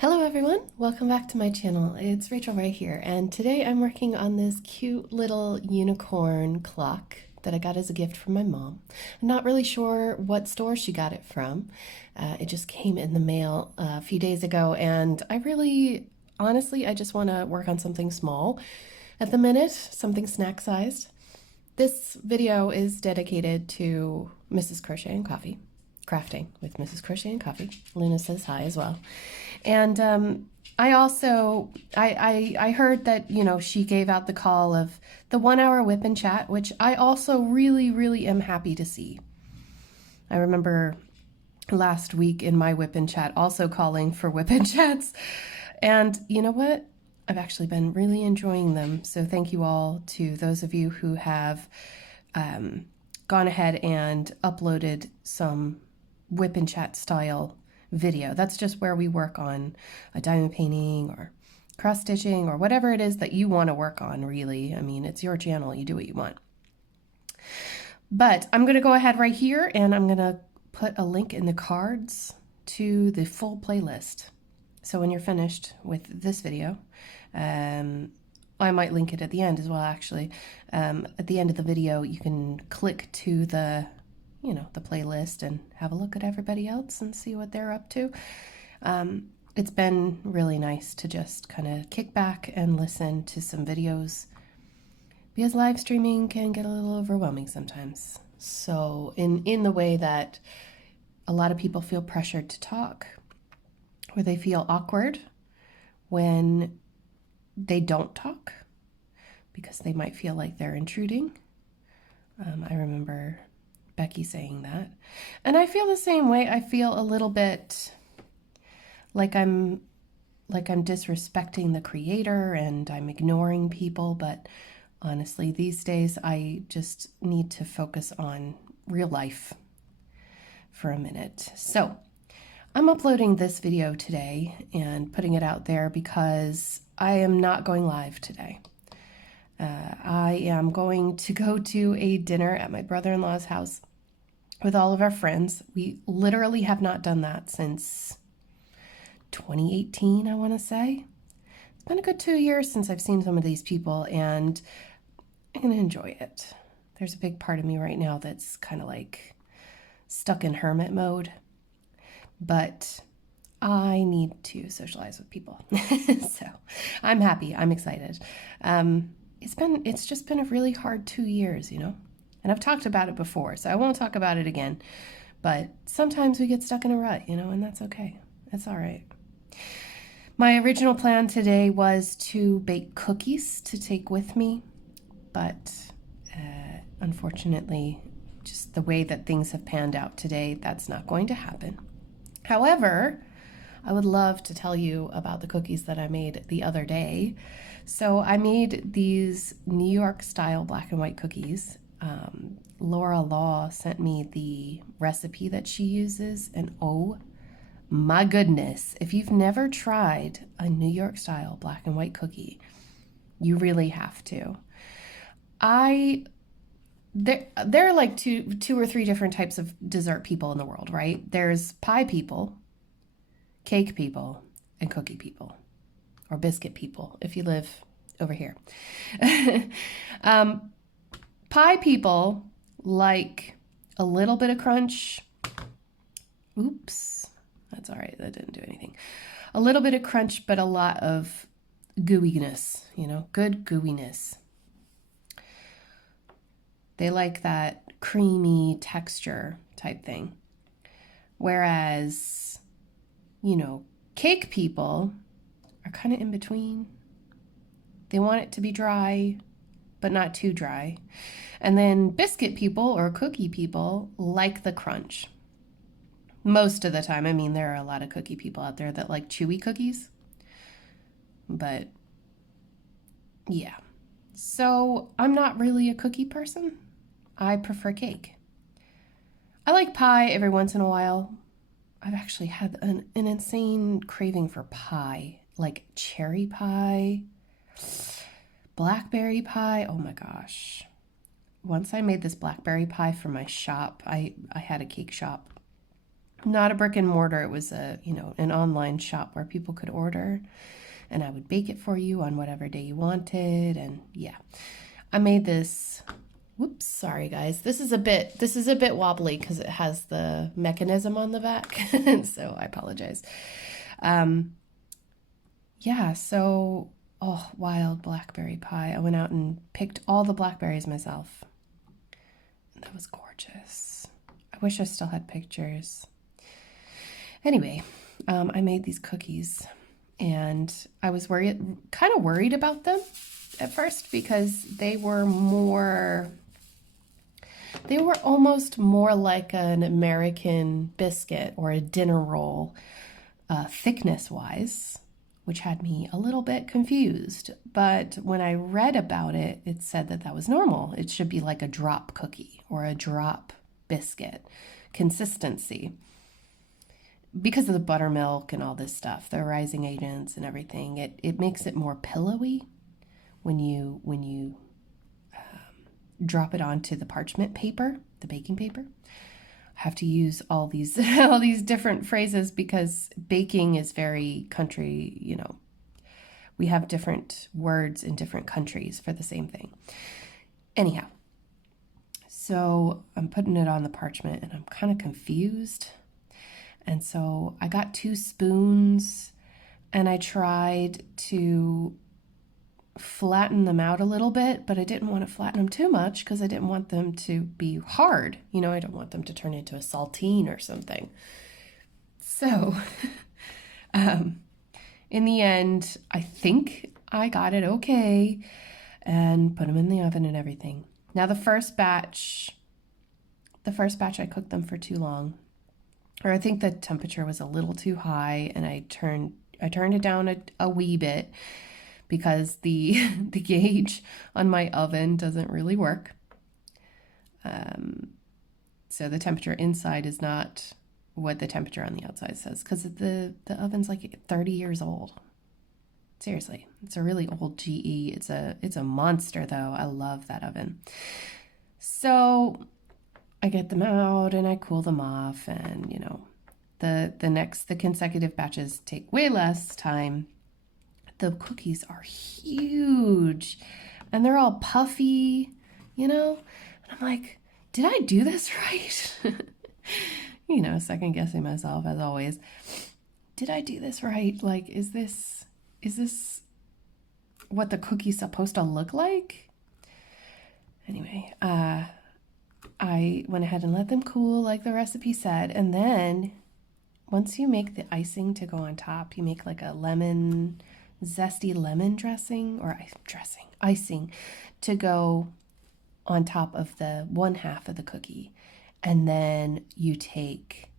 Hello everyone, welcome back to my channel. It's Rachel right here, and today I'm working on this cute little unicorn clock that I got as a gift from my mom. I'm not really sure what store she got it from. It just came in the mail a few days ago, and honestly, I just want to work on something small at the minute, something snack sized. This video is dedicated to Mrs. Crochet and Coffee, crafting with Mrs. Crochet and Coffee. Luna says hi as well. And I also I heard that she gave out the call of the 1 hour Wipnchat, which I also really am happy to see. I remember last week in my Wipnchat also calling for Wipnchats, and you know what? I've actually been really enjoying them. So thank you all to those of you who have gone ahead and uploaded some Wipnchat style video. That's just where we work on a diamond painting or cross stitching or whatever it is that you want to work on, really. I mean, it's your channel. You do what you want. But I'm going to go ahead right here and I'm going to put a link in the cards to the full playlist. So when you're finished with this video, I might link it at the end as well, actually. At the end of the video, you can click to the playlist and have a look at everybody else and see what they're up to. It's been really nice to just kind of kick back and listen to some videos because live streaming can get a little overwhelming sometimes. So in the way that a lot of people feel pressured to talk, or they feel awkward when they don't talk because they might feel like they're intruding. I remember Becky saying that. And I feel the same way. I feel a little bit like I'm disrespecting the creator and I'm ignoring people, but honestly, these days I just need to focus on real life for a minute. So I'm uploading this video today and putting it out there because I am not going live today. I am going to go to a dinner at my brother-in-law's house with all of our friends. We literally have not done that since 2018, I want to say. It's been a good 2 years since I've seen some of these people, and I'm going to enjoy it. There's a big part of me right now that's kind of like stuck in hermit mode, but I need to socialize with people. So I'm happy. I'm excited. It's just been a really hard 2 years, and I've talked about it before, so I won't talk about it again. But sometimes we get stuck in a rut, and that's okay. That's all right. My original plan today was to bake cookies to take with me, but unfortunately, just the way that things have panned out today, that's not going to happen. However, I would love to tell you about the cookies that I made the other day. So I made these New York style black and white cookies. Laura Law sent me the recipe that she uses, and oh my goodness, if you've never tried a New York style black and white cookie, you really have to. There are like two or three different types of dessert people in the world, right? There's pie people, cake people, and cookie people, or biscuit people if you live over here. Pie people like a little bit of crunch. Oops, that's all right. That didn't do anything. A little bit of crunch, but a lot of gooiness, good gooiness. They like that creamy texture type thing. Whereas, cake people are kind of in between. They want it to be dry, but not too dry. And then biscuit people or cookie people like the crunch. Most of the time. I mean, there are a lot of cookie people out there that like chewy cookies. But yeah. So I'm not really a cookie person. I prefer cake. I like pie every once in a while. I've actually had an insane craving for pie, like cherry pie, blackberry pie. Oh my gosh. Once I made this blackberry pie for my shop. I had a cake shop. Not a brick and mortar. It was an online shop where people could order, and I would bake it for you on whatever day you wanted. And yeah, I made this. Whoops, sorry guys. This is a bit wobbly because it has the mechanism on the back, so I apologize. Yeah, so wild blackberry pie. I went out and picked all the blackberries myself. That was gorgeous. I wish I still had pictures. Anyway, I made these cookies, and I was kind of worried about them at first because they were almost more like an American biscuit or a dinner roll, thickness-wise, which had me a little bit confused. But when I read about it, it said that was normal. It should be like a drop cookie or a drop biscuit consistency. Because of the buttermilk and all this stuff, the rising agents and everything, it makes it more pillowy when you drop it onto the parchment paper, the baking paper. I have to use all these different phrases because baking is very country, we have different words in different countries for the same thing. Anyhow, so I'm putting it on the parchment and I'm kind of confused. And so I got 2 spoons and I tried to flatten them out a little bit, but I didn't want to flatten them too much because I didn't want them to be hard. I don't want them to turn into a saltine or something. So in the end, I think I got it okay and put them in the oven and everything. Now the first batch I cooked them for too long. Or I think the temperature was a little too high, and I turned it down a wee bit because the gauge on my oven doesn't really work. So the temperature inside is not what the temperature on the outside says because the oven's like 30 years old. Seriously, it's a really old GE. It's a monster though. I love that oven. So I get them out and I cool them off, and the consecutive batches take way less time. The cookies are huge and they're all puffy, and I'm like, did I do this right? Second guessing myself as always. Did I do this right? Like, is this what the cookie's supposed to look like? Anyway, I went ahead and let them cool like the recipe said, and then once you make the icing to go on top, you make like a zesty lemon icing to go on top of the one half of the cookie, and then you take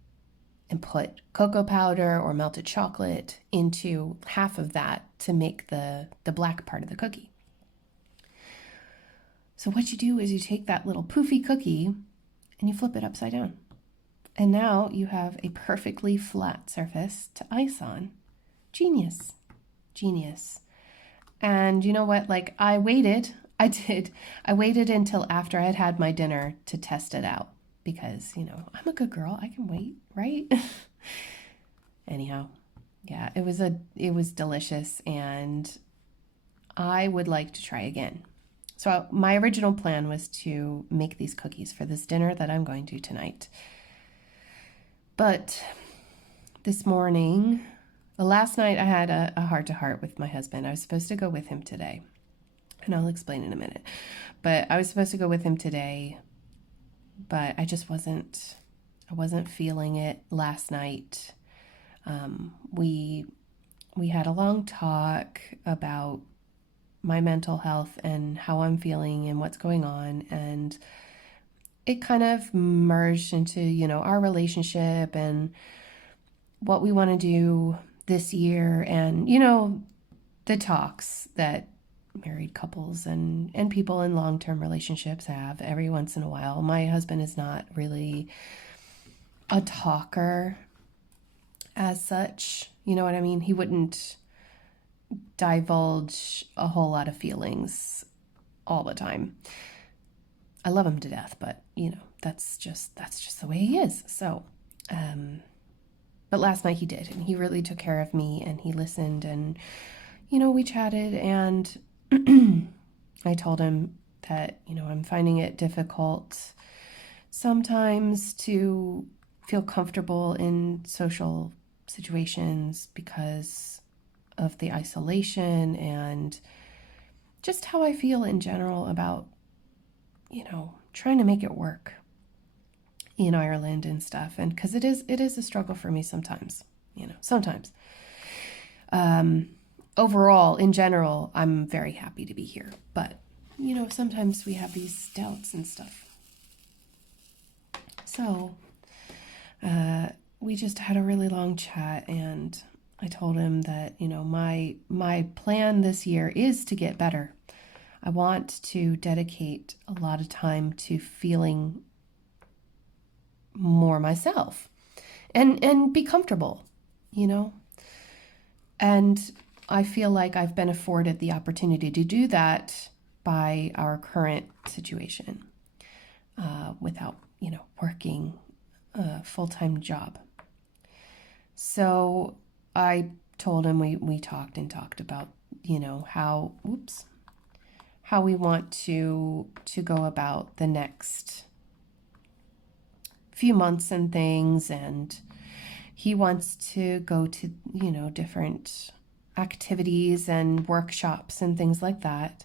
and put cocoa powder or melted chocolate into half of that to make the black part of the cookie. So what you do is you take that little poofy cookie and you flip it upside down. And now you have a perfectly flat surface to ice on. Genius. Genius. And you know what? Like, I waited until after I had had my dinner to test it out because, I'm a good girl. I can wait, right? Anyhow, yeah, it was delicious and I would like to try again. So my original plan was to make these cookies for this dinner that I'm going to tonight. But last night I had a heart-to-heart with my husband. I was supposed to go with him today, and I'll explain in a minute. But I was supposed to go with him today, but I wasn't feeling it last night. We had a long talk about my mental health and how I'm feeling and what's going on, and it kind of merged into, our relationship and what we want to do this year, and, the talks that married couples and people in long-term relationships have every once in a while. My husband is not really a talker as such, you know what I mean? He wouldn't divulge a whole lot of feelings all the time. I love him to death, but that's just the way he is. So But last night he did, and he really took care of me, and he listened, and, we chatted, and I told him that, I'm finding it difficult sometimes to feel comfortable in social situations because of the isolation and just how I feel in general about, trying to make it work in Ireland and stuff. And because it is a struggle for me sometimes, sometimes. Overall, in general, I'm very happy to be here. But, sometimes we have these doubts and stuff. So, we just had a really long chat, and I told him that, my plan this year is to get better. I want to dedicate a lot of time to feeling more myself and be comfortable, And I feel like I've been afforded the opportunity to do that by our current situation without, working a full-time job. So I told him we talked about, how we want to go about the next few months and things, and he wants to go to, different activities and workshops and things like that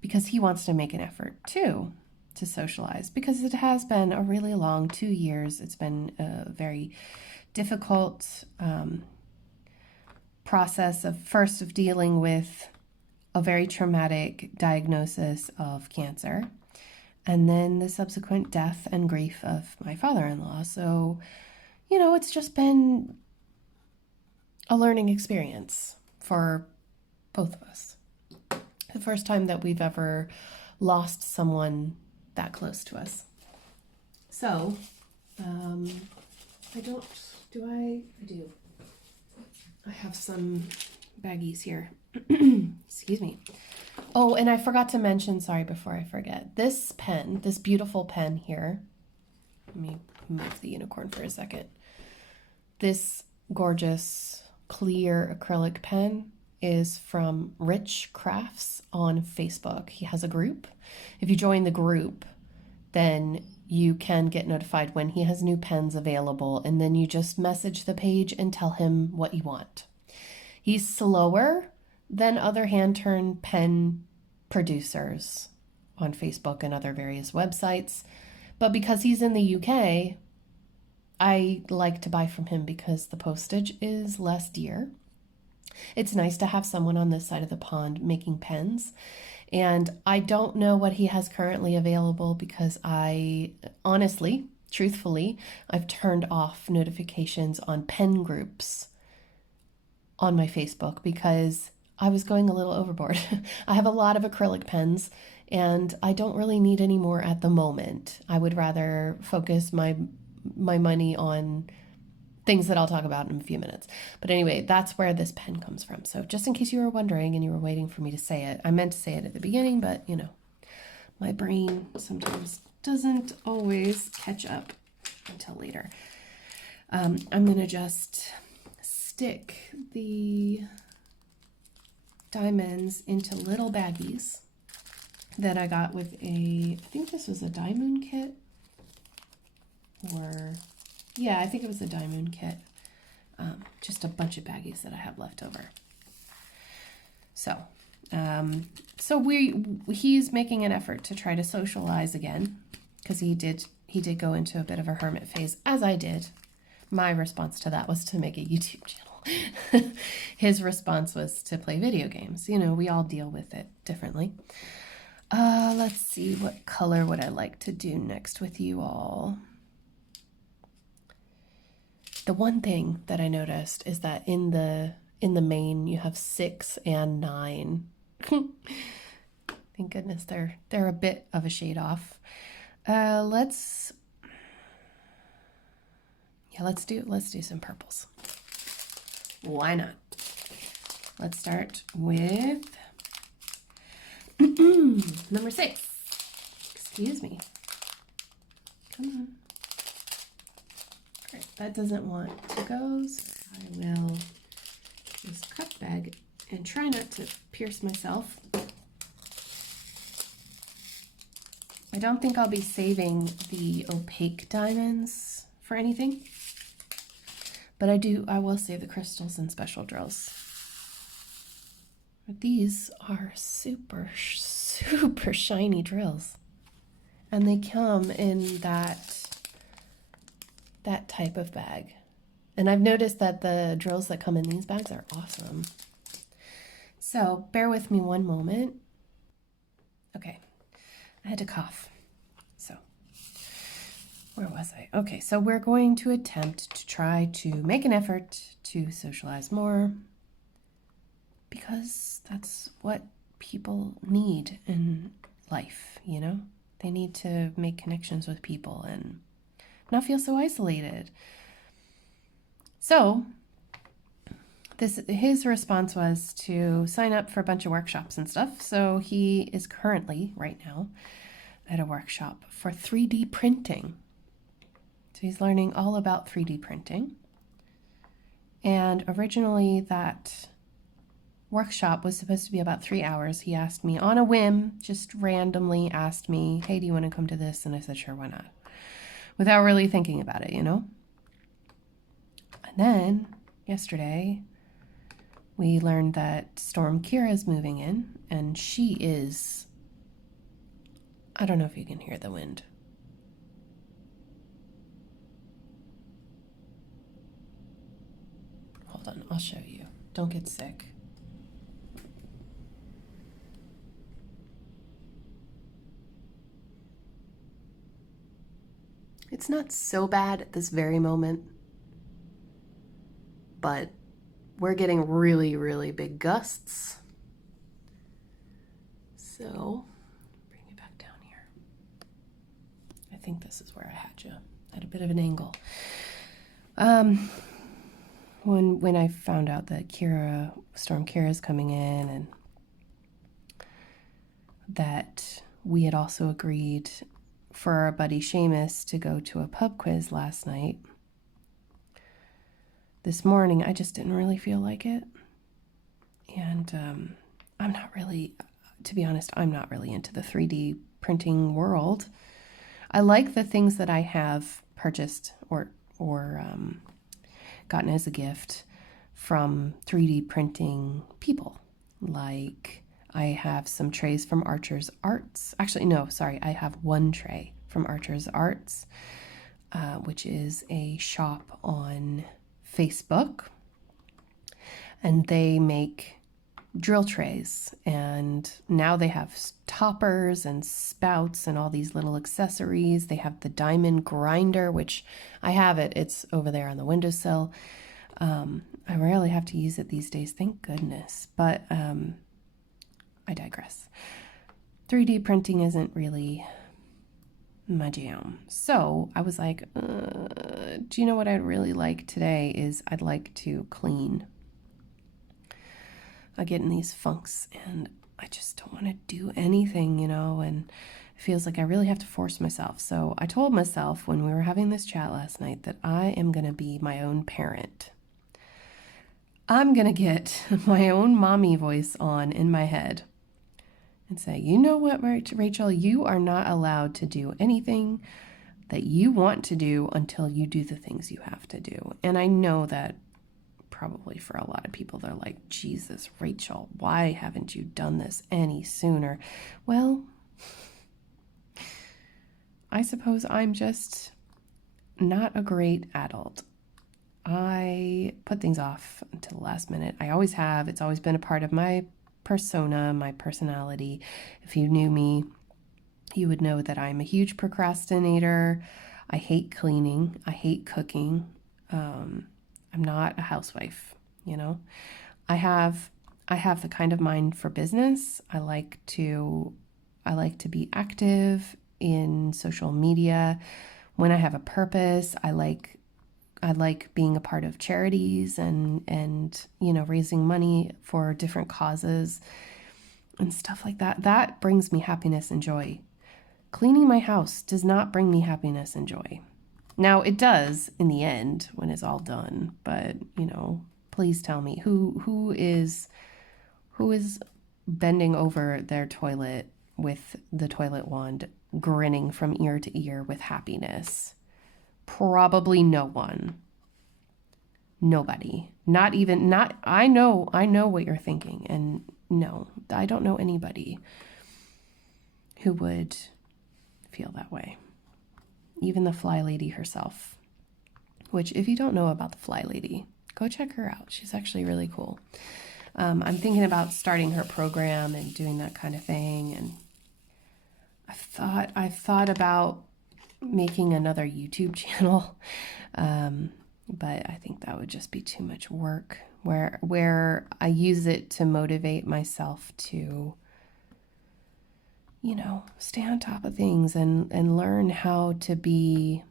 because he wants to make an effort too to socialize, because it has been a really long 2 years. It's been a very difficult process of dealing with a very traumatic diagnosis of cancer, and then the subsequent death and grief of my father-in-law. So, it's just been a learning experience for both of us. The first time that we've ever lost someone that close to us. So, I do. I have some baggies here. Excuse me. Oh, and I forgot to mention, sorry, before I forget, this pen, this beautiful pen here. Let me move the unicorn for a second. This gorgeous clear acrylic pen is from Rich Crafts on Facebook. He has a group. If you join the group, then you can get notified when he has new pens available, and then you just message the page and tell him what you want. He's slower than other hand-turned pen producers on Facebook and other various websites, but because he's in the UK, I like to buy from him because the postage is less dear. It's nice to have someone on this side of the pond making pens. And I don't know what he has currently available because I honestly, truthfully, I've turned off notifications on pen groups on my Facebook because I was going a little overboard. I have a lot of acrylic pens and I don't really need any more at the moment. I would rather focus my money on things that I'll talk about in a few minutes. But anyway, that's where this pen comes from. So just in case you were wondering and you were waiting for me to say it, I meant to say it at the beginning, but my brain sometimes doesn't always catch up until later. I'm going to just stick the diamonds into little baggies that I got with I think this was a diamond kit, yeah, I think it was a diamond kit. Just a bunch of baggies that I have left over. So, he's making an effort to try to socialize again because he did go into a bit of a hermit phase, as I did. My response to that was to make a YouTube channel. His response was to play video games. We all deal with it differently. Let's see, what color would I like to do next with you all? The one thing that I noticed is that in the main you have 6 and 9. Thank goodness they're a bit of a shade off. Let's do some purples. Why not? Let's start with number 6. Excuse me. Come on. All right, that doesn't want to go, so I will just cut the bag and try not to pierce myself. I don't think I'll be saving the opaque diamonds for anything, but I will save the crystals and special drills. But these are super, super shiny drills. And they come in that type of bag. And I've noticed that the drills that come in these bags are awesome. So bear with me one moment. Okay, I had to cough. So where was I? Okay, so we're going to attempt to try to make an effort to socialize more, because that's what people need in life, you know? They need to make connections with people and not feel so isolated. So his response was to sign up for a bunch of workshops and stuff. So he is currently, right now, at a workshop for 3D printing. So he's learning all about 3D printing. And originally that workshop was supposed to be about 3 hours. He asked me on a whim, just randomly asked me, hey, do you want to come to this? And I said, sure, why not? Without really thinking about it, you know? And then yesterday, we learned that Storm Kira is moving in, and she is, I don't know if you can hear the wind. Hold on, I'll show you. Don't get sick. It's not so bad at this very moment, but we're getting really, really big gusts. So, bring me back down here. I think this is where I had you, at a bit of an angle. When I found out that Storm Kira is coming in, and that we had also agreed for our buddy Seamus to go to a pub quiz last night, this morning I just didn't really feel like it. And I'm not really, to be honest, I'm not really into the 3D printing world. I like the things that I have purchased or gotten as a gift from 3D printing people. Like, I have some trays from Archer's Arts. Actually, no, sorry, I have one tray from Archer's Arts, which is a shop on Facebook. And they make drill trays, and now they have toppers and spouts and all these little accessories. They have the diamond grinder, which I have it. It's over there on the windowsill. I rarely have to use it these days, thank goodness. But I digress. 3D printing isn't really my jam. So I was like, do you know what I'd really like today is I'd like to clean. I get in these funks and I just don't want to do anything, you know, and it feels like I really have to force myself. So I told myself when we were having this chat last night that I am going to be my own parent. I'm going to get my own mommy voice on in my head and say, you know what, Rachel, you are not allowed to do anything that you want to do until you do the things you have to do. And I know that probably for a lot of people, they're like, Jesus, Rachel, why haven't you done this any sooner? Well, I suppose I'm just not a great adult. I put things off until the last minute. I always have. It's always been a part of my persona, my personality. If you knew me, you would know that I'm a huge procrastinator. I hate cleaning. I hate cooking. I'm not a housewife, you know. I have the kind of mind for business. I like to be active in social media. When I have a purpose, I like being a part of charities and you know, raising money for different causes and stuff like that. That brings me happiness and joy. Cleaning my house does not bring me happiness and joy. Now it does in the end when it's all done, but please tell me who is bending over their toilet with the toilet wand, grinning from ear to ear with happiness. Probably no one. Nobody. Not I know what you're thinking, and no, I don't know anybody who would feel that way. Even the fly lady herself, which if you don't know about the fly lady, go check her out. She's actually really cool. I'm thinking about starting her program and doing that kind of thing. And I've thought about making another YouTube channel. But I think that would just be too much work where I use it to motivate myself to, stay on top of things and learn how to be,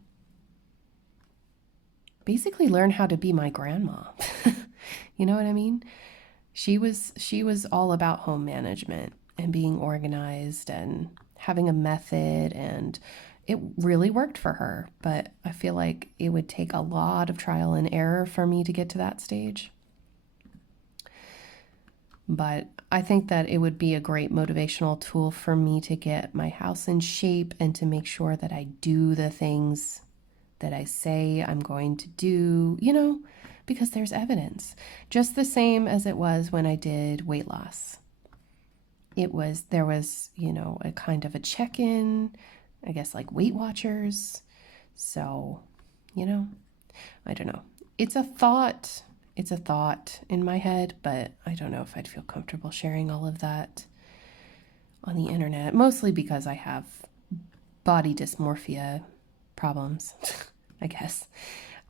basically learn how to be my grandma. You know what I mean? She was all about home management and being organized and having a method, and it really worked for her. But I feel like it would take a lot of trial and error for me to get to that stage. But I think that it would be a great motivational tool for me to get my house in shape and to make sure that I do the things that I say I'm going to do, because there's evidence. Just the same as it was when I did weight loss. There was, a kind of a check-in, I guess, like Weight Watchers. So, I don't know. It's a thought in my head, but I don't know if I'd feel comfortable sharing all of that on the internet, mostly because I have body dysmorphia problems, I guess.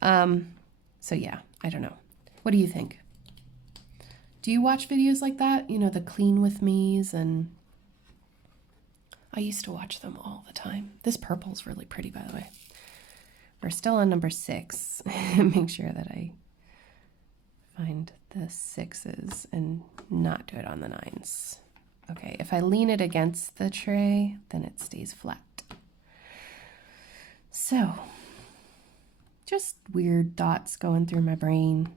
So yeah, I don't know. What do you think? Do you watch videos like that? The clean with me's, and I used to watch them all the time. This purple's really pretty, by the way. We're still on number 6. Make sure that I find the 6s and not do it on the 9s. Okay, if I lean it against the tray, then it stays flat. So, just weird thoughts going through my brain.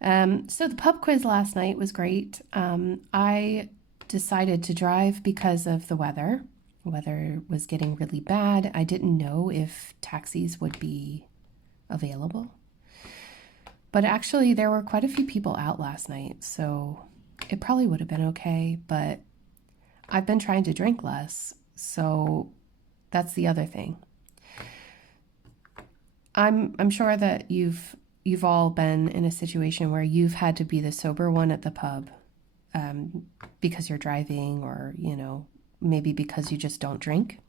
So the pub quiz last night was great. I decided to drive because of the weather. The weather was getting really bad. I didn't know if taxis would be available. But actually, there were quite a few people out last night, so it probably would have been okay. But I've been trying to drink less, so that's the other thing. I'm sure that you've all been in a situation where you've had to be the sober one at the pub, because you're driving, or maybe because you just don't drink.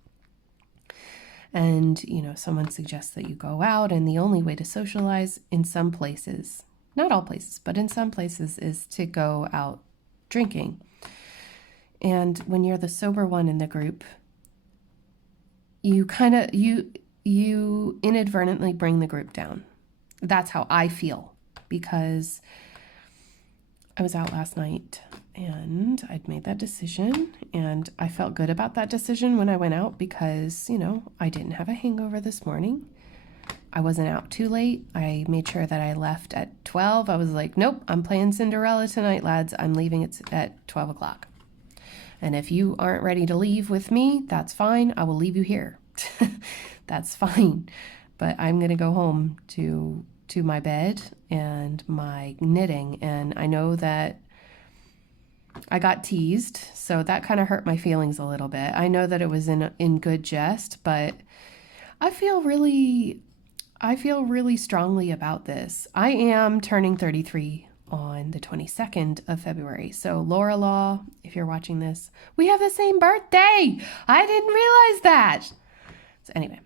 And someone suggests that you go out, and the only way to socialize in some places, not all places, but in some places, is to go out drinking. And when you're the sober one in the group, you inadvertently bring the group down. That's how I feel, because I was out last night and I'd made that decision, and I felt good about that decision when I went out because, I didn't have a hangover this morning. I wasn't out too late. I made sure that I left at 12. I was like, nope, I'm playing Cinderella tonight, lads. I'm leaving at 12 o'clock. And if you aren't ready to leave with me, that's fine. I will leave you here. That's fine. But I'm going to go home to my bed and my knitting. And I know that I got teased, so that kind of hurt my feelings a little bit. I know that it was in good jest, but I feel really strongly about this. I am turning 33 on the 22nd of February. So Laura Law, if you're watching this, we have the same birthday. I didn't realize that. So anyway,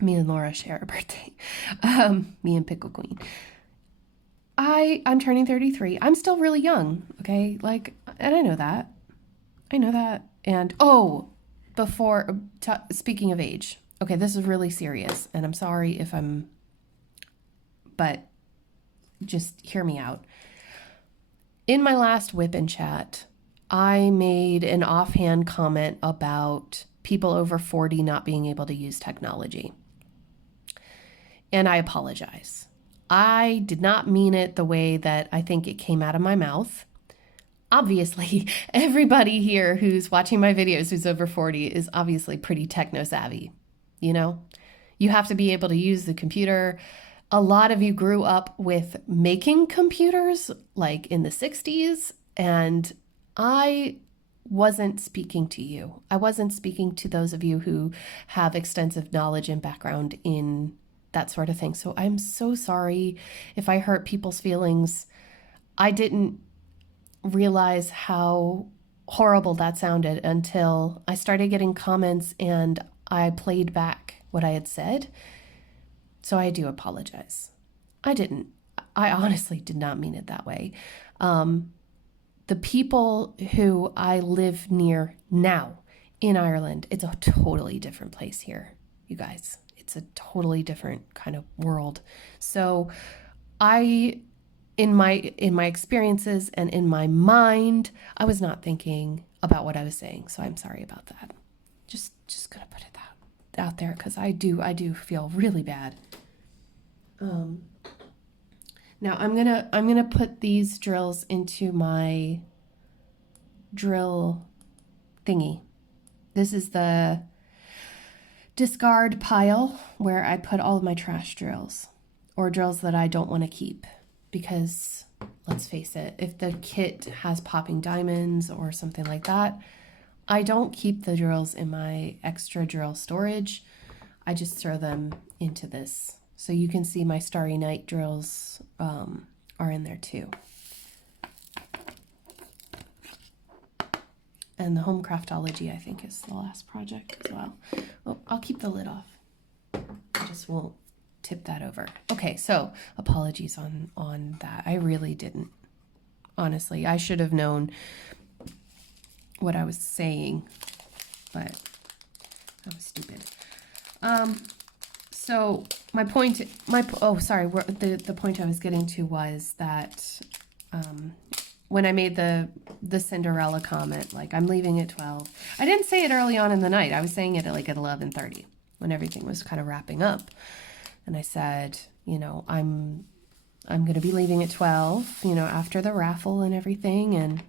me and Laura share a birthday. Me and Pickle Queen. I'm turning 33. I'm still really young, okay? And I know that. And, speaking of age, okay, this is really serious, and I'm sorry but just hear me out. In my last Wipnchat, I made an offhand comment about people over 40 not being able to use technology. and I apologize. I did not mean it the way that I think it came out of my mouth. Obviously, everybody here who's watching my videos who's over 40 is obviously pretty techno savvy. You know, you have to be able to use the computer. A lot of you grew up with making computers like in the 60s, and I wasn't speaking to you. I wasn't speaking to those of you who have extensive knowledge and background in that sort of thing. So I'm so sorry if I hurt people's feelings. I didn't realize how horrible that sounded until I started getting comments and I played back what I had said. So I do apologize. I honestly did not mean it that way. The people who I live near now in Ireland, it's a totally different place here, you guys. It's a totally different kind of world. So in my experiences and in my mind, I was not thinking about what I was saying. So I'm sorry about that. Just gonna put it out there because I do feel really bad. Now I'm gonna put these drills into my drill thingy. This is the discard pile where I put all of my trash drills or drills that I don't want to keep, because let's face it, if the kit has popping diamonds or something like that, I don't keep the drills in my extra drill storage. I just throw them into this. So you can see my Starry Night drills are in there too. And the Homecraftology, I think, is the last project as well. Oh, I'll keep the lid off. I just won't tip that over. Okay, so apologies on that. I really didn't. Honestly, I should have known what I was saying, but I was stupid. So the point I was getting to was that when I made the Cinderella comment, like, I'm leaving at 12. I didn't say it early on in the night. I was saying it at 11:30 when everything was kind of wrapping up. And I said, I'm going to be leaving at 12, after the raffle and everything. And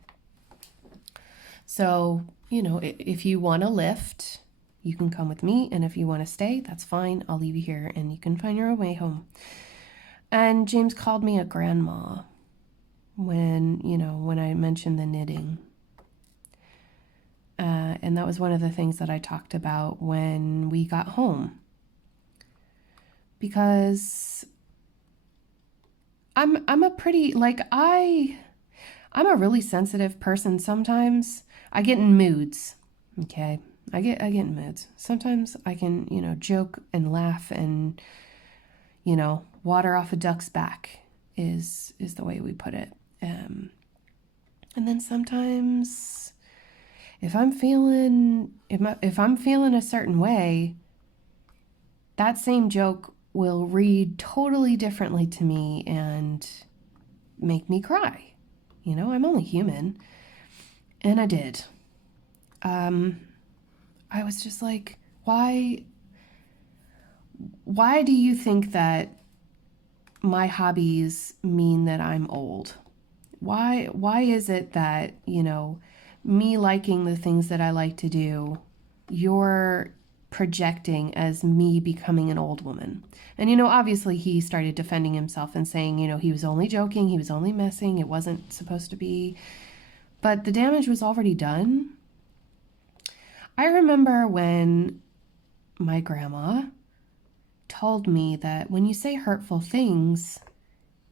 so, if you want to lift, you can come with me. And if you want to stay, that's fine. I'll leave you here and you can find your own way home. And James called me a grandma when I mentioned the knitting. And that was one of the things that I talked about when we got home. Because I'm a pretty, I'm a really sensitive person sometimes. I get in moods, okay? I get in moods. Sometimes I can, joke and laugh and, water off a duck's back is the way we put it. And then sometimes if I'm feeling a certain way, that same joke will read totally differently to me and make me cry. I'm only human. And I did. I was just like, why do you think that my hobbies mean that I'm old? Why is it that, me liking the things that I like to do, you're projecting as me becoming an old woman? And, obviously he started defending himself and saying, he was only joking, he was only messing, it wasn't supposed to be. But the damage was already done. I remember when my grandma told me that when you say hurtful things,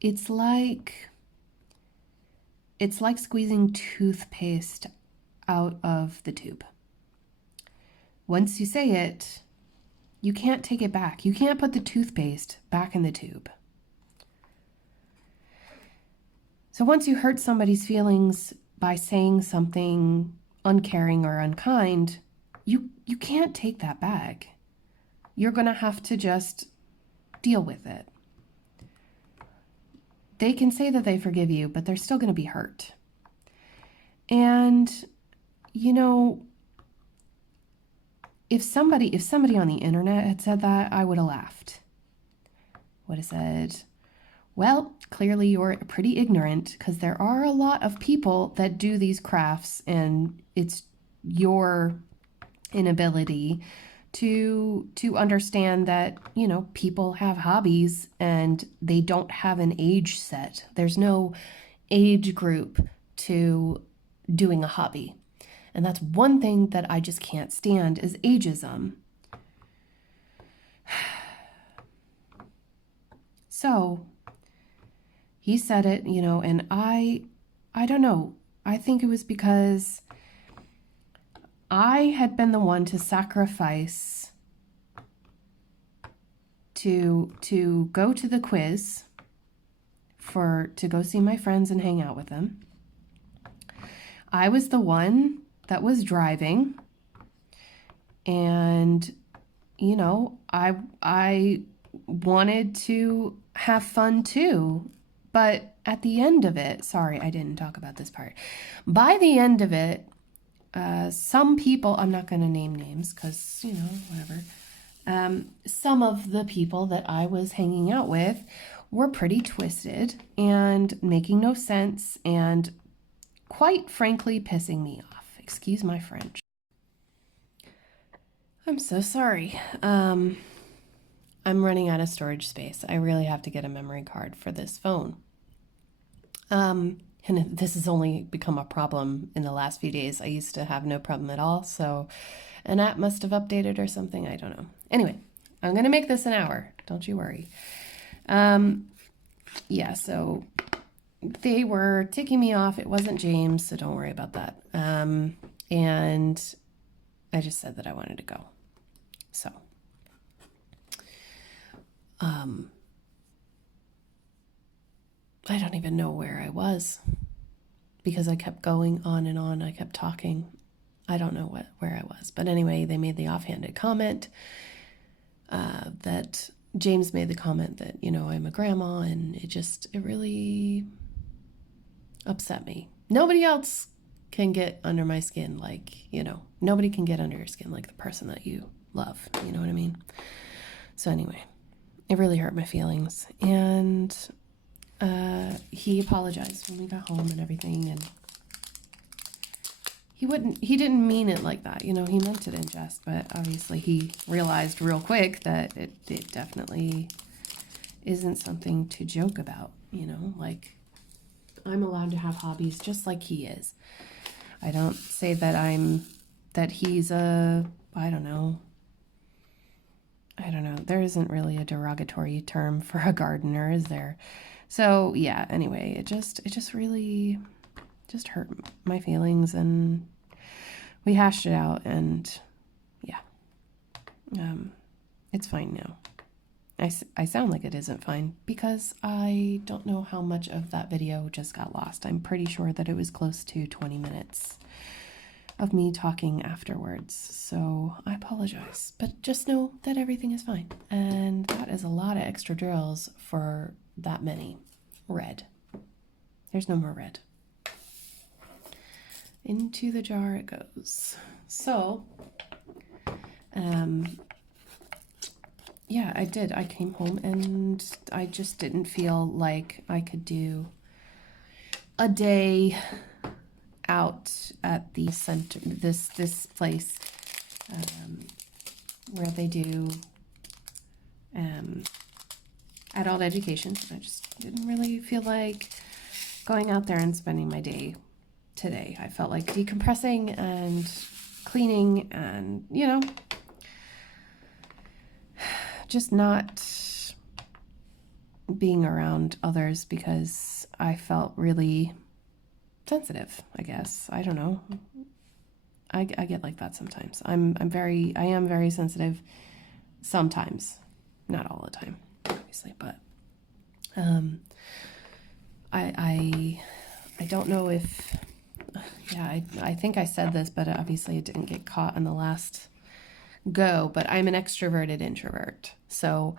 it's like squeezing toothpaste out of the tube. Once you say it, you can't take it back. You can't put the toothpaste back in the tube. So once you hurt somebody's feelings by saying something uncaring or unkind, you can't take that back. You're going to have to just deal with it. They can say that they forgive you, but they're still going to be hurt. And, if somebody on the internet had said that, I would have laughed. would have said, well, clearly you're pretty ignorant because there are a lot of people that do these crafts, and it's your inability to understand that, you know, people have hobbies and they don't have an age set. There's no age group to doing a hobby. And that's one thing that I just can't stand is ageism. So he said it, you know, and I don't know. I think it was because I had been the one to sacrifice to go to the quiz to go see my friends and hang out with them. I was the one that was driving, and you know, I wanted to have fun too. But at the end of it, sorry, I didn't talk about this part. By the end of it, some people, I'm not going to name names because, you know, whatever. Some of the people that I was hanging out with were pretty twisted and making no sense and quite frankly pissing me off. Excuse my French. I'm so sorry. I'm running out of storage space. I really have to get a memory card for this phone. And this has only become a problem in the last few days. I used to have no problem at all, so an app must have updated or something. I don't know. Anyway, I'm going to make this an hour. Don't you worry. Yeah, so they were ticking me off. It wasn't James, so don't worry about that. And I just said that I wanted to go. So, I don't even know where I was because I kept going on and on. I kept talking. I don't know where I was. But anyway, they made the offhanded comment that James made the comment that, you know, I'm a grandma, and it really upset me. Nobody else can get under my skin like, you know, nobody can get under your skin like the person that you love. You know what I mean? So anyway, it really hurt my feelings. And he apologized when we got home and everything, and he didn't mean it like that, you know, he meant it in jest, but obviously he realized real quick that it definitely isn't something to joke about, you know, like I'm allowed to have hobbies just like he is. I don't say that he's I don't know. There isn't really a derogatory term for a gardener, is there? So yeah, anyway, it just really just hurt my feelings, and we hashed it out, and yeah, it's fine now. I sound like it isn't fine because I don't know how much of that video just got lost. I'm pretty sure that it was close to 20 minutes of me talking afterwards, so I apologize, but just know that everything is fine, and that is a lot of extra drills for that many. Red. There's no more red. Into the jar it goes. So, yeah, I did. I came home and I just didn't feel like I could do a day out at the center, this place where they do adult education. I just didn't really feel like going out there and spending my day today. I felt like decompressing and cleaning and, you know, just not being around others because I felt really sensitive, I guess. I don't know. I get like that sometimes. I am very sensitive sometimes, not all the time, obviously, but I don't know if, yeah, I think I said this, but obviously it didn't get caught on the last go, but I'm an extroverted introvert. So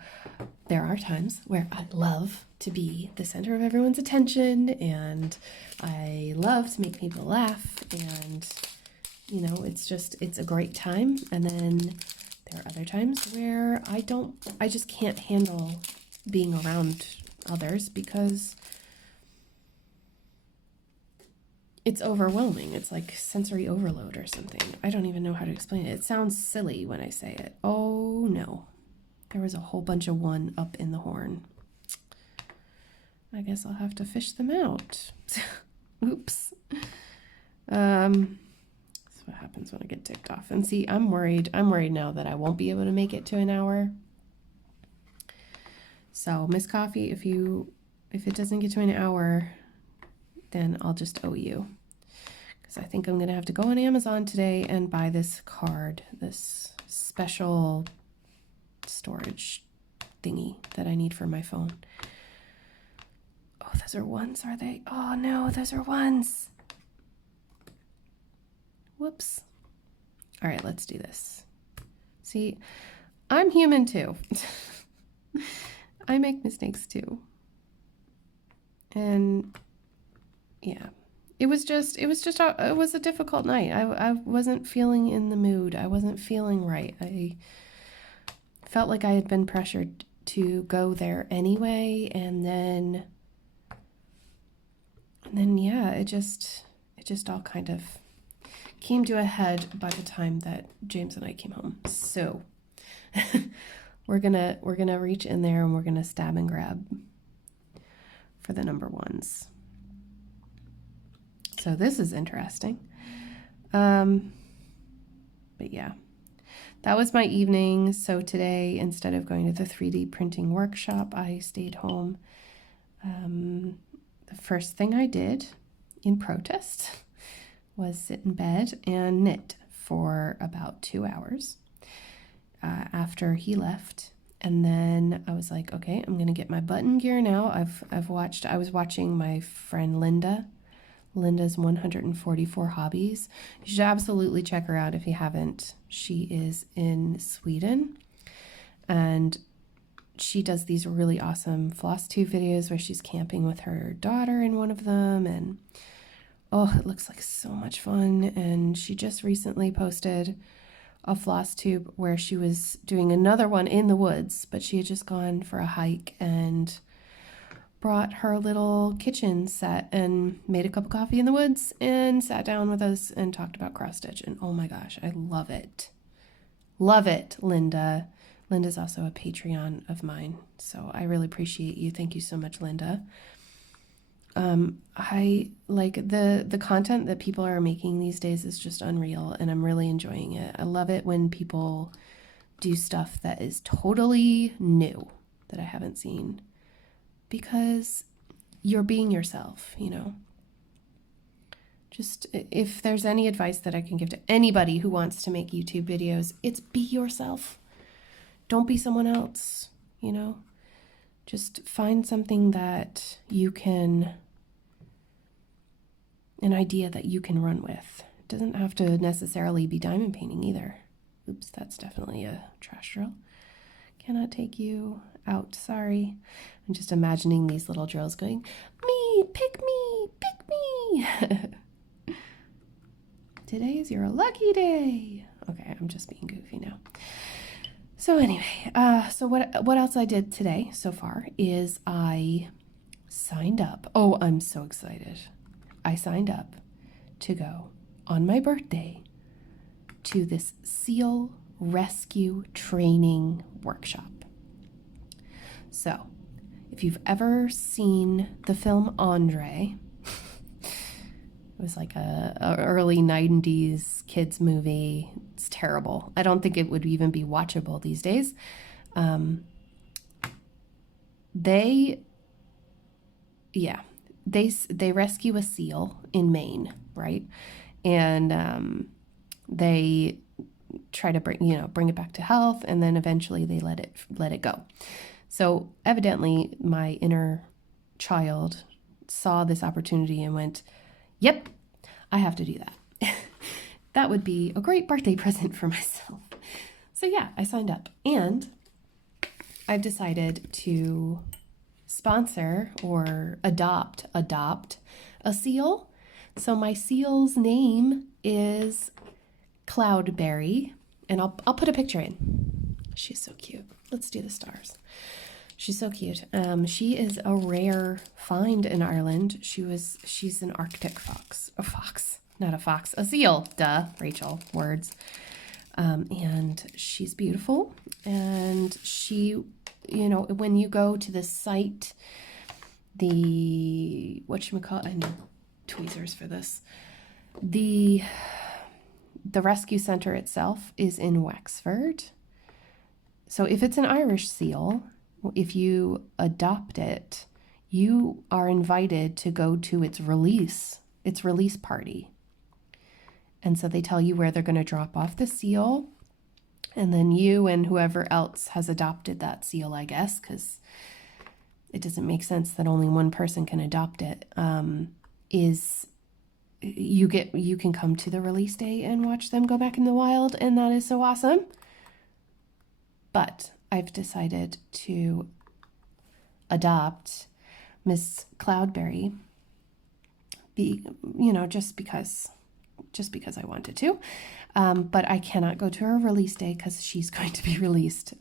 there are times where I love to be the center of everyone's attention, and I love to make people laugh, and, you know, it's a great time. And then there are other times where I just can't handle being around others because it's overwhelming. It's like sensory overload or something. I don't even know how to explain it. It sounds silly when I say it. Oh no. There was a whole bunch of one up in the horn. I guess I'll have to fish them out. Oops. That's what happens when I get ticked off. And see, I'm worried now that I won't be able to make it to an hour. So Miss Coffee, if it doesn't get to an hour, then I'll just owe you. Because I think I'm going to have to go on Amazon today and buy this card, this special storage thingy that I need for my phone. Oh, those are ones, are they? Oh no, those are ones. Whoops. All right, let's do this. See, I'm human too. I make mistakes too. And yeah, it was a difficult night. I wasn't feeling in the mood. I wasn't feeling right. I felt like I had been pressured to go there anyway, and then yeah, it just all kind of came to a head by the time that James and I came home. So we're gonna reach in there and we're gonna stab and grab for the number ones. So this is interesting. But yeah, that was my evening. So today, instead of going to the 3D printing workshop, I stayed home. The first thing I did in protest was sit in bed and knit for about 2 hours after he left. And then I was like, okay, I'm going to get my button gear now. I was watching my friend Linda's 144 Hobbies. You should absolutely check her out if you haven't. She is in Sweden, and she does these really awesome floss tube videos where she's camping with her daughter in one of them, and oh, it looks like so much fun. And she just recently posted a floss tube where she was doing another one in the woods, but she had just gone for a hike and brought her little kitchen set and made a cup of coffee in the woods and sat down with us and talked about cross stitch. And oh my gosh, I love it. Love it, Linda. Linda's also a Patreon of mine, so I really appreciate you. Thank you so much, Linda. I like the content that people are making these days is just unreal, and I'm really enjoying it. I love it when people do stuff that is totally new that I haven't seen, because you're being yourself, you know. Just if there's any advice that I can give to anybody who wants to make YouTube videos, it's be yourself. Don't be someone else, you know. Just find something that you can, an idea that you can run with. It doesn't have to necessarily be diamond painting either. Oops, that's definitely a trash drill. Cannot take you out, sorry. I'm just imagining these little drills going, me, pick me, pick me. Today's your lucky day. Okay, I'm just being goofy now. So anyway, so what else I did today so far is I signed up. Oh, I'm so excited. I signed up to go on my birthday to this seal rescue training workshop. So, if you've ever seen the film Andre, it was like a early 90s kids movie. It's terrible. I don't think it would even be watchable these days. They rescue a seal in Maine, right? And they try to bring it back to health, and then eventually they let it go. So evidently my inner child saw this opportunity and went, yep, I have to do that. That would be a great birthday present for myself. So yeah, I signed up, and I've decided to sponsor or adopt a seal. So my seal's name is Cloudberry, and I'll put a picture in. She's so cute. Let's do the stars. She's so cute. She is a rare find in Ireland. She's an Arctic fox. A fox, not a fox. A seal. Duh, Rachel. Words. And she's beautiful. And she, you know, when you go to the site, whatchamacallit, I need tweezers for this. The rescue center itself is in Wexford. So if it's an Irish seal, if you adopt it, you are invited to go to its release party. And so they tell you where they're going to drop off the seal. And then you and whoever else has adopted that seal, I guess, because it doesn't make sense that only one person can adopt it, you can come to the release day and watch them go back in the wild. And that is so awesome. But I've decided to adopt Miss Cloudberry, just because I wanted to. But I cannot go to her release day because she's going to be released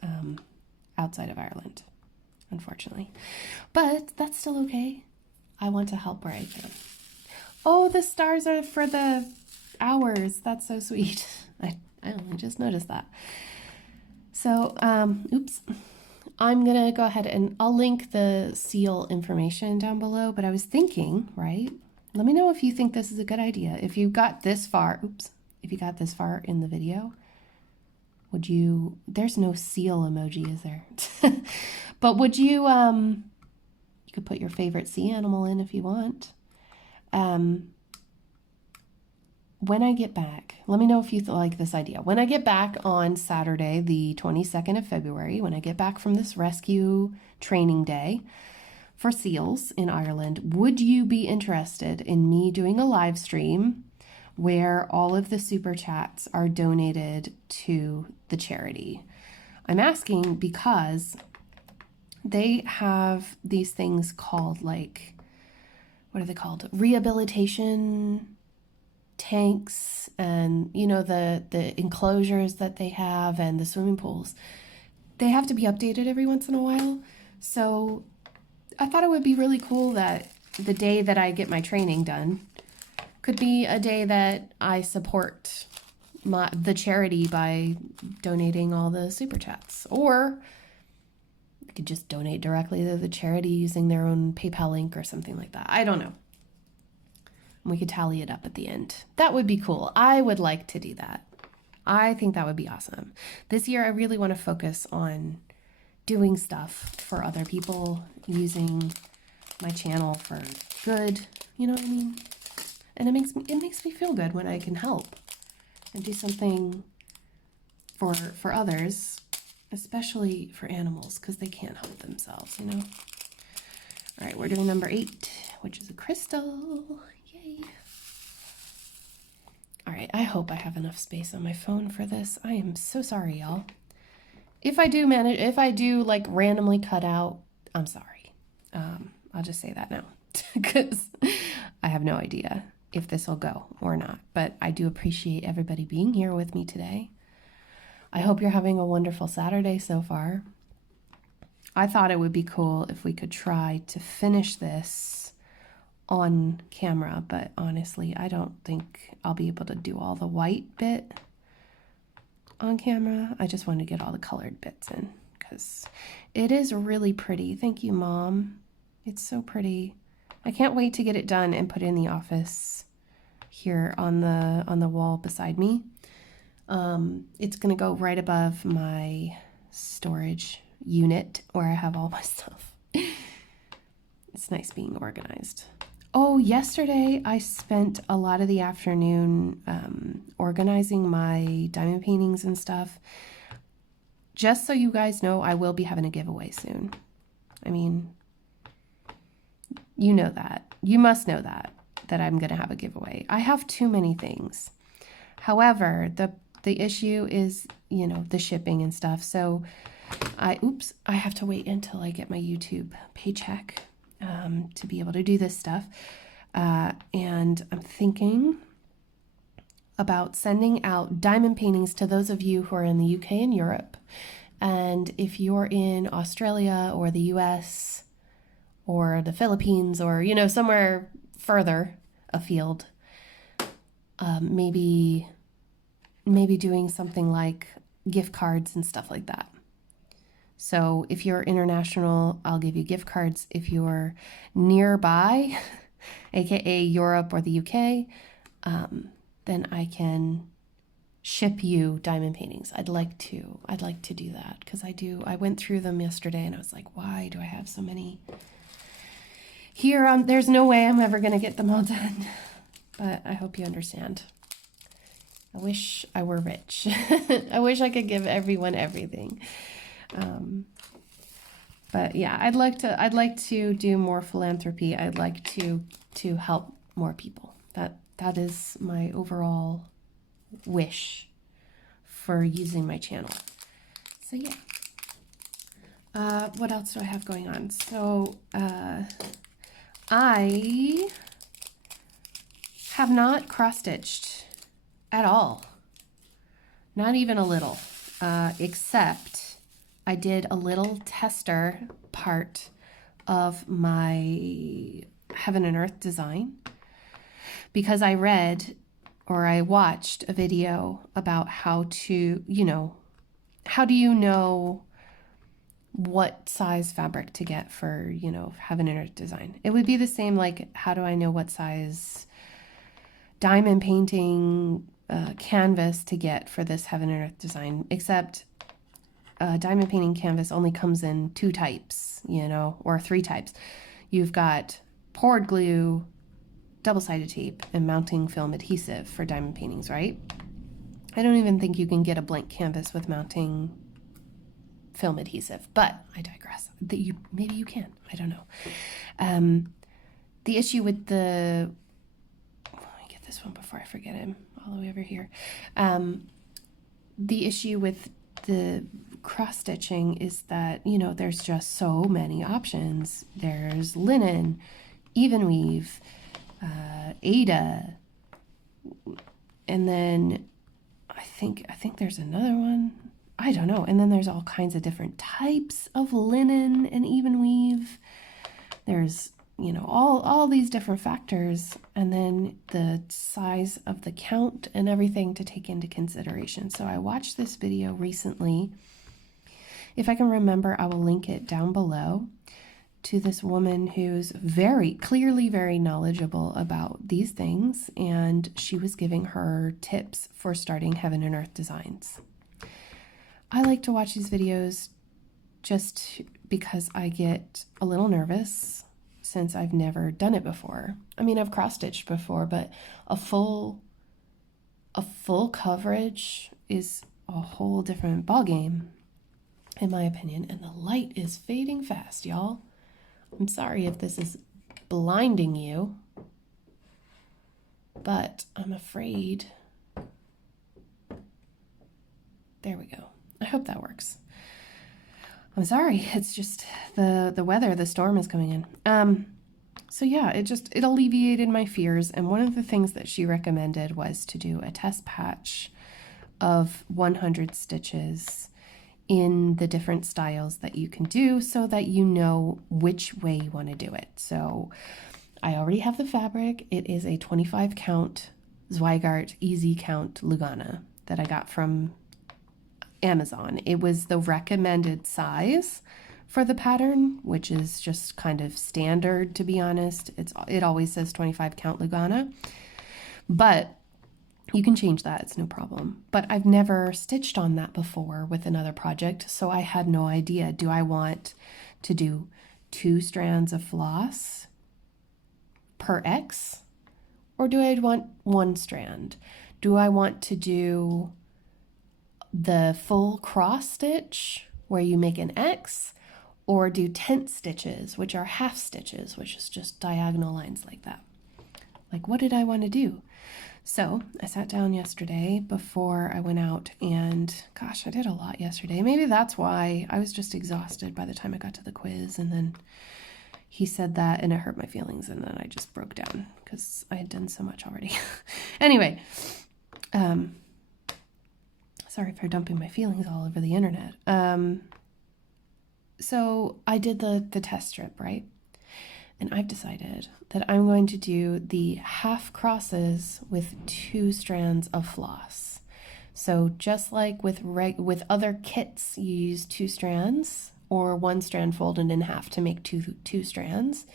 outside of Ireland, unfortunately. But that's still okay. I want to help where I can. Oh, the stars are for the hours. That's so sweet. I only just noticed that. So, oops. I'm going to go ahead and I'll link the seal information down below. But I was thinking, right? Let me know if you think this is a good idea. If you got this far, if you got this far in the video, there's no seal emoji, is there? But would you could put your favorite sea animal in if you want. When I get back, let me know if you like this idea. When I get back on Saturday, the 22nd of February, when I get back from this rescue training day for seals in Ireland, would you be interested in me doing a live stream where all of the super chats are donated to the charity? I'm asking because they have these things called, like, what are they called? Rehabilitation tanks, and the enclosures that they have, and the swimming pools. They have to be updated every once in a while. So I thought it would be really cool that the day that I get my training done could be a day that I support the charity by donating all the super chats. Or I could just donate directly to the charity using their own PayPal link or something like that. I don't know. We could tally it up at the end. That would be cool. I would like to do that. I think that would be awesome. This year, I really want to focus on doing stuff for other people, using my channel for good. You know what I mean? And it makes me feel good when I can help and do something for others, especially for animals, because they can't help themselves, you know? All right, we're doing number 8, which is a crystal. Yay. All right, I hope I have enough space on my phone for this. I am so sorry, y'all. If I do like randomly cut out, I'm sorry. I'll just say that now because I have no idea if this will go or not. But I do appreciate everybody being here with me today. I hope you're having a wonderful Saturday so far. I thought it would be cool if we could try to finish this on camera, but honestly, I don't think I'll be able to do all the white bit on camera. I just want to get all the colored bits in because it is really pretty. Thank you, Mom. It's so pretty. I can't wait to get it done and put it in the office here on the wall beside me. It's gonna go right above my storage unit where I have all my stuff. It's nice being organized. Oh, yesterday I spent a lot of the afternoon organizing my diamond paintings and stuff. Just so you guys know, I will be having a giveaway soon. I mean, you know that. You must know that I'm going to have a giveaway. I have too many things. However, the issue is, the shipping and stuff. So I have to wait until I get my YouTube paycheck to be able to do this stuff. And I'm thinking about sending out diamond paintings to those of you who are in the UK and Europe. And if you're in Australia or the US or the Philippines or, you know, somewhere further afield, maybe doing something like gift cards and stuff like that. So if you're international, I'll give you gift cards. If you're nearby, aka Europe or the UK, then I can ship you diamond paintings. I'd like to do that because I went through them yesterday and I was like, why do I have so many here? There's no way I'm ever gonna get them all done, but I hope you understand. I wish I were rich. I wish I could give everyone everything. But yeah, I'd like to do more philanthropy. I'd like to help more people. That is my overall wish for using my channel. So yeah. What else do I have going on? So I have not cross-stitched at all. Not even a little. Except I did a little tester part of my Heaven and Earth design because I read or I watched a video about how to, how do you know what size fabric to get for, Heaven and Earth design? It would be the same like, how do I know what size diamond painting canvas to get for this Heaven and Earth design, except diamond painting canvas only comes in 2 types, or 3 types. You've got poured glue, double-sided tape, and mounting film adhesive for diamond paintings, right? I don't even think you can get a blank canvas with mounting film adhesive, but I digress. Maybe you can. I don't know. The issue with let me get this one before I forget him all the way over here. The issue with the cross-stitching is that, there's just so many options. There's linen, even weave, Ada, and then I think there's another one. I don't know. And then there's all kinds of different types of linen and even weave. There's, all these different factors, and then the size of the count and everything to take into consideration. So I watched this video recently. If I can remember, I will link it down below, to this woman who's very clearly very knowledgeable about these things, and she was giving her tips for starting Heaven and Earth designs. I like to watch these videos just because I get a little nervous since I've never done it before. I mean, I've cross-stitched before, but a full coverage is a whole different ballgame, in my opinion. And the light is fading fast, y'all. I'm sorry if this is blinding you, but I'm afraid. There we go. I hope that works. I'm sorry. It's just the weather, the storm is coming in. So yeah, it alleviated my fears. And one of the things that she recommended was to do a test patch of 100 stitches in the different styles that you can do so that you know which way you want to do it. So I already have the fabric. It is a 25 count Zweigart Easy Count Lugana that I got from Amazon. It was the recommended size for the pattern, which is just kind of standard, to be honest. It always says 25 count Lugana, but you can change that, it's no problem. But I've never stitched on that before with another project, so I had no idea. Do I want to do 2 strands of floss per X, or do I want 1 strand? Do I want to do the full cross stitch where you make an X, or do tent stitches, which are half stitches, which is just diagonal lines like that? Like, what did I want to do? So I sat down yesterday before I went out, and gosh, I did a lot yesterday. Maybe that's why I was just exhausted by the time I got to the quiz, and then he said that and it hurt my feelings, and then I just broke down because I had done so much already. Anyway, Sorry for dumping my feelings all over the internet. So I did the test strip, right? And I've decided that I'm going to do the half crosses with 2 strands of floss. So just like with other kits, you use 2 strands or 1 strand folded in half to make two strands,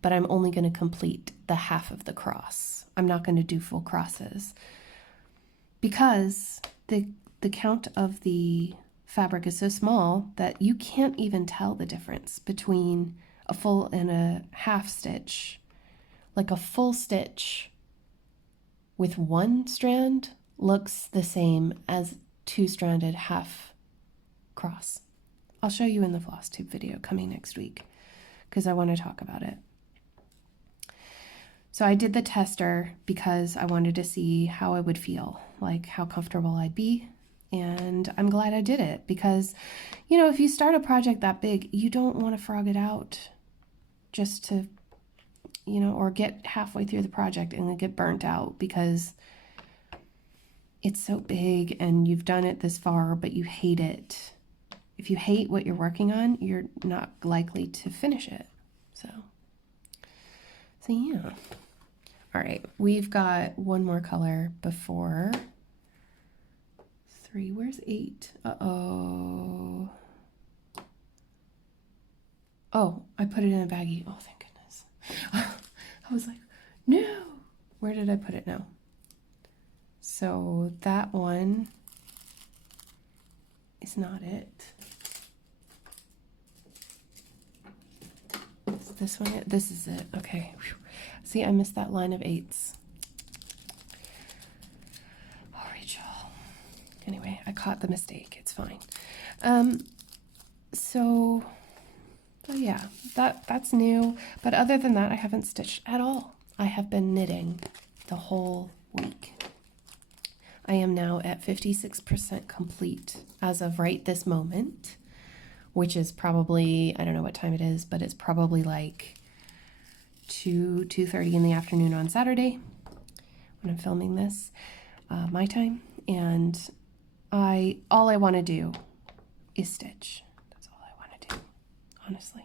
but I'm only going to complete the half of the cross. I'm not going to do full crosses because the count of the fabric is so small that you can't even tell the difference between a full and a half stitch. Like a full stitch with 1 strand looks the same as 2-stranded half cross. I'll show you in the floss tube video coming next week because I want to talk about it. So I did the tester because I wanted to see how I would feel, like how comfortable I'd be. And I'm glad I did it because, you know, if you start a project that big, you don't want to frog it out just to, you know, or get halfway through the project and then get burnt out because it's so big and you've done it this far, but you hate it. If you hate what you're working on, you're not likely to finish it. So yeah. All right, we've got one more color before 3. Where's 8? Uh-oh. Oh, I put it in a baggie. Oh, thank goodness. I was like, no. Where did I put it now? So that one is not it. Is this one it? This is it. Okay. Whew. See, I missed that line of 8s. Oh, Rachel. Anyway, I caught the mistake. It's fine. So yeah, that's new. But other than that, I haven't stitched at all. I have been knitting the whole week. I am now at 56% complete as of right this moment, which is probably, I don't know what time it is, but it's probably like 2:30 in the afternoon on Saturday when I'm filming this, my time. And all I want to do is stitch. That's all I want to do, honestly.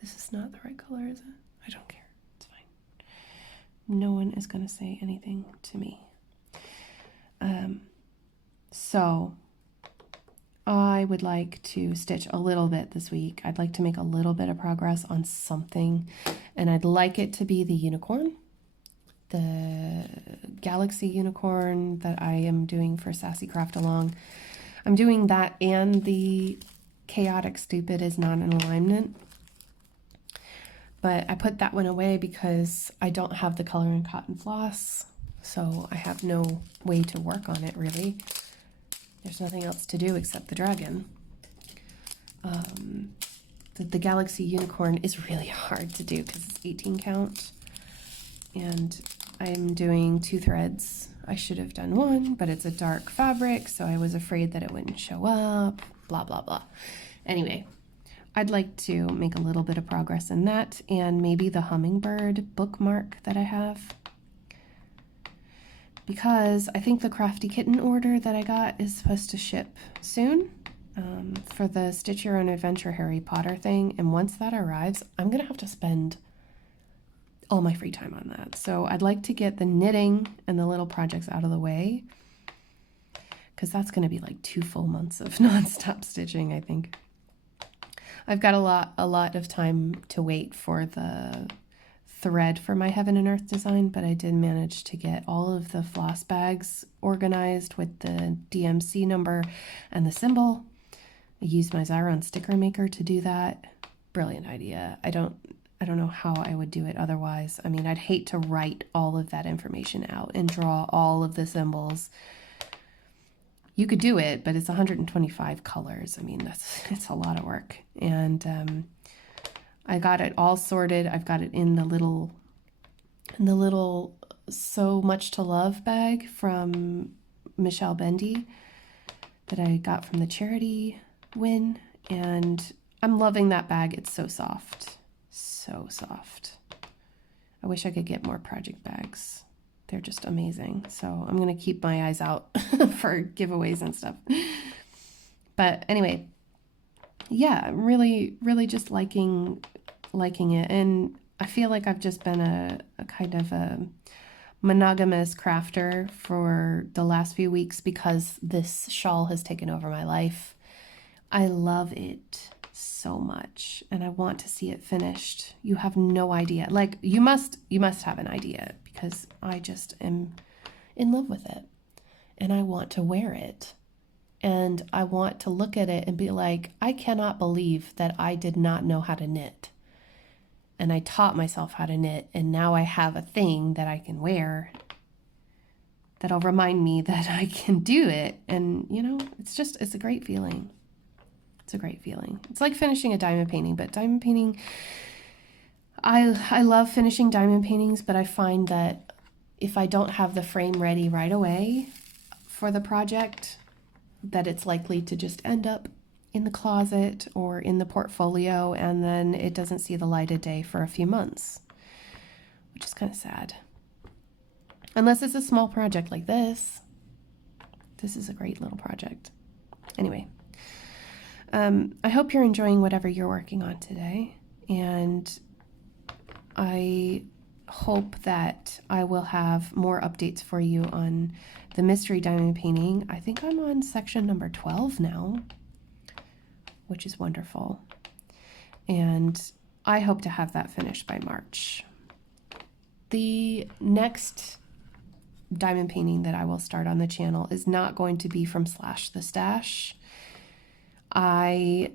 This is not the right color, is it? I don't care. It's fine. No one is going to say anything to me. So I would like to stitch a little bit this week. I'd like to make a little bit of progress on something, and I'd like it to be the unicorn, the galaxy unicorn that I am doing for Sassy Craft Along. I'm doing that and the chaotic stupid is not an alignment, but I put that one away because I don't have the color in cotton floss, so I have no way to work on it really. There's nothing else to do except the dragon. The galaxy unicorn is really hard to do because it's 18 count, and I'm doing 2 threads. I should have done 1, but it's a dark fabric, so I was afraid that it wouldn't show up, blah, blah, blah. Anyway, I'd like to make a little bit of progress in that, and maybe the hummingbird bookmark that I have, because I think the Crafty Kitten order that I got is supposed to ship soon for the Stitch Your Own Adventure Harry Potter thing, and once that arrives, I'm gonna have to spend all my free time on that. So I'd like to get the knitting and the little projects out of the way, because that's going to be like 2 full months of nonstop stitching, I think. I've got a lot of time to wait for the thread for my Heaven and Earth design, but I did manage to get all of the floss bags organized with the DMC number and the symbol. I used my Xyron sticker maker to do that. Brilliant idea. I don't know how I would do it otherwise. I mean, I'd hate to write all of that information out and draw all of the symbols. You could do it, but it's 125 colors. I mean, it's a lot of work. And I got it all sorted. I've got it in the little So Much to Love bag from Michelle Bendy that I got from the charity win, and I'm loving that bag. It's so soft. So soft. I wish I could get more project bags They're just amazing. So I'm going to keep my eyes out for giveaways and stuff. But anyway, yeah, really, really just liking it. And I feel like I've just been a kind of a monogamous crafter for the last few weeks because this shawl has taken over my life. I love it so much and I want to see it finished. You have no idea. Like you must have an idea because I just am in love with it and I want to wear it. And I want to look at it and be like, I cannot believe that I did not know how to knit. And I taught myself how to knit, and now I have a thing that I can wear that'll remind me that I can do it. And, you know, it's a great feeling. It's a great feeling. It's like finishing a diamond painting, but diamond painting, I love finishing diamond paintings, but I find that if I don't have the frame ready right away for the project, that it's likely to just end up in the closet or in the portfolio, and then it doesn't see the light of day for a few months, which is kind of sad. Unless it's a small project like this. This is a great little project. Anyway, I hope you're enjoying whatever you're working on today, and I hope that I will have more updates for you on the mystery diamond painting. I think I'm on section number 12 now, which is wonderful. And I hope to have that finished by March. The next diamond painting that I will start on the channel is not going to be from Slash the Stash. I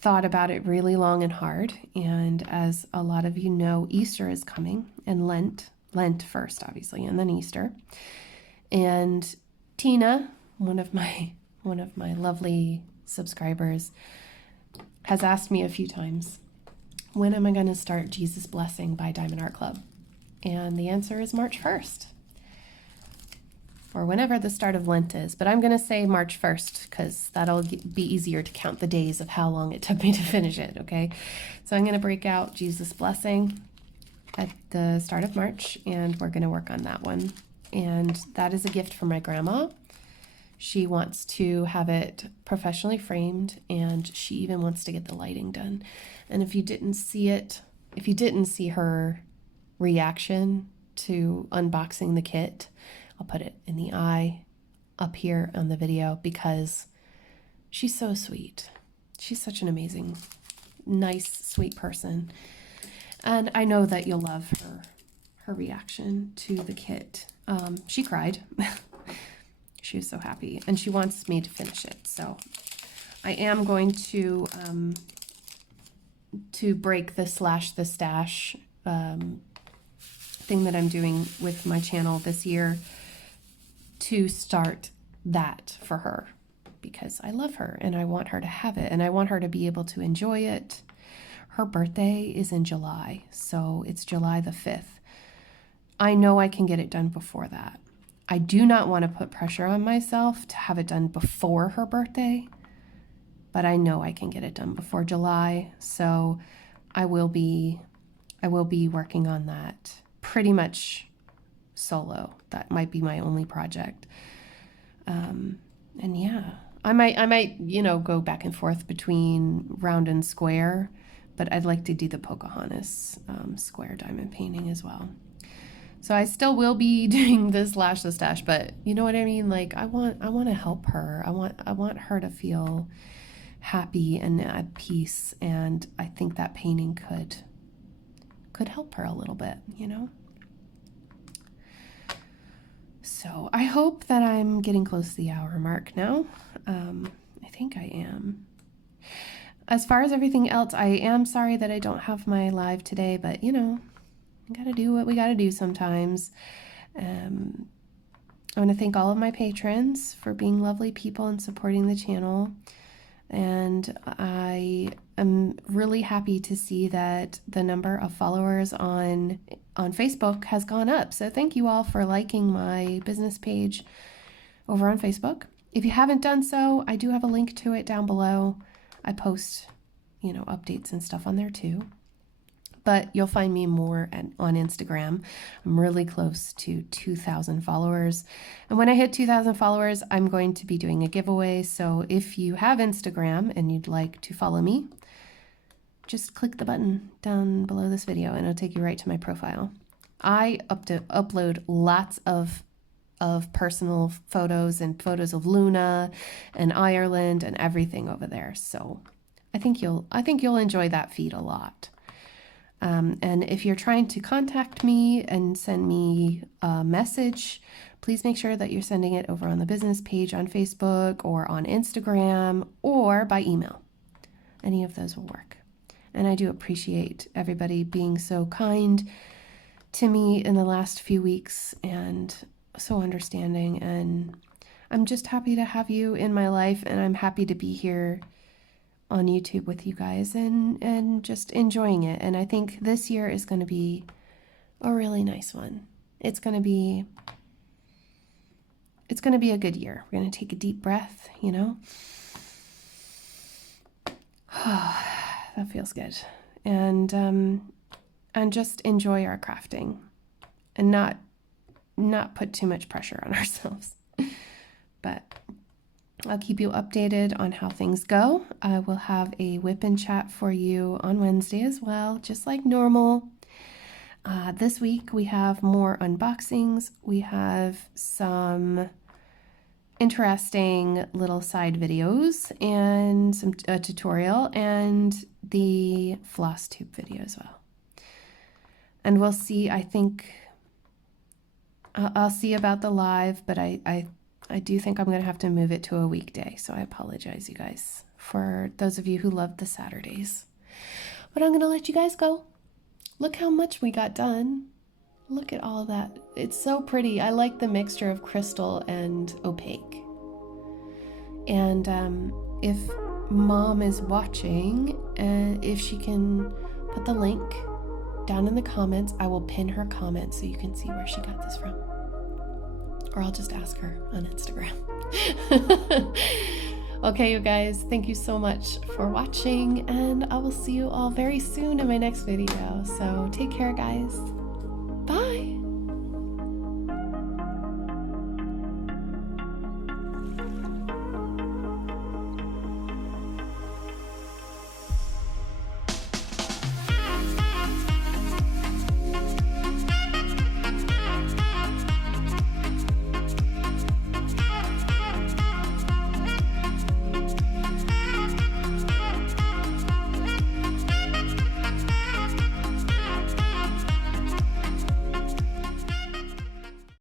thought about it really long and hard, and as a lot of you know, Easter is coming, and Lent first obviously, and then Easter. And Tina, one of my lovely subscribers, has asked me a few times, when am I going to start Jesus Blessing by Diamond Art Club? And the answer is March 1st. Or whenever the start of Lent is. But I'm going to say March 1st because that'll be easier to count the days of how long it took me to finish it, okay? So I'm going to break out Jesus Blessing at the start of March, and we're going to work on that one. And that is a gift from my grandma. She wants to have it professionally framed, and she even wants to get the lighting done. And if you didn't see her reaction to unboxing the kit, I'll put it in the eye up here on the video because she's so sweet. She's such an amazing, nice, sweet person. And I know that you'll love her reaction to the kit. She cried. She was so happy, and she wants me to finish it. So I am going to break the Slash the Stash thing that I'm doing with my channel this year to start that for her because I love her and I want her to have it and I want her to be able to enjoy it. Her birthday is in July, so it's July the 5th. I know I can get it done before that. I do not want to put pressure on myself to have it done before her birthday, but I know I can get it done before July, so I will be working on that pretty much solo. That might be my only project. And yeah, I might, go back and forth between round and square, but I'd like to do the Pocahontas square diamond painting as well. So I still will be doing this Slash the Stash, but you know what I mean? Like I want to help her. I want her to feel happy and at peace, and I think that painting could help her a little bit, So I hope that I'm getting close to the hour mark now. I think I am. As far as everything else, I am sorry that I don't have my live today, but we gotta do what we gotta do sometimes. I want to thank all of my patrons for being lovely people and supporting the channel. And I am really happy to see that the number of followers on Facebook has gone up. So thank you all for liking my business page over on Facebook. If you haven't done so, I do have a link to it down below. I post, updates and stuff on there too. but you'll find me more on Instagram. I'm really close to 2,000 followers. And when I hit 2,000 followers, I'm going to be doing a giveaway. So if you have Instagram and you'd like to follow me, just click the button down below this video and it'll take you right to my profile. I upload lots of personal photos and photos of Luna and Ireland and everything over there. So I think you'll enjoy that feed a lot. And if you're trying to contact me and send me a message, please make sure that you're sending it over on the business page on Facebook or on Instagram or by email. Any of those will work. And I do appreciate everybody being so kind to me in the last few weeks and so understanding. And I'm just happy to have you in my life, and I'm happy to be here on YouTube with you guys and just enjoying it. And I think this year is going to be a really nice one. It's going to be a good year. We're going to take a deep breath, you know. That feels good. And just enjoy our crafting and not put too much pressure on ourselves. But I'll keep you updated on how things go. I will have a Wipnchat for you on Wednesday as well, just like normal. This week we have more unboxings. We have some interesting little side videos and a tutorial and the floss tube video as well. And we'll see, I think, I'll see about the live, but I do think I'm going to have to move it to a weekday. So I apologize, you guys, for those of you who love the Saturdays. But I'm going to let you guys go. Look how much we got done. Look at all of that. It's so pretty. I like the mixture of crystal and opaque. And if Mom is watching, if she can put the link down in the comments, I will pin her comment so you can see where she got this from. Or I'll just ask her on Instagram. Okay, you guys, thank you so much for watching, and I will see you all very soon in my next video. So take care, guys.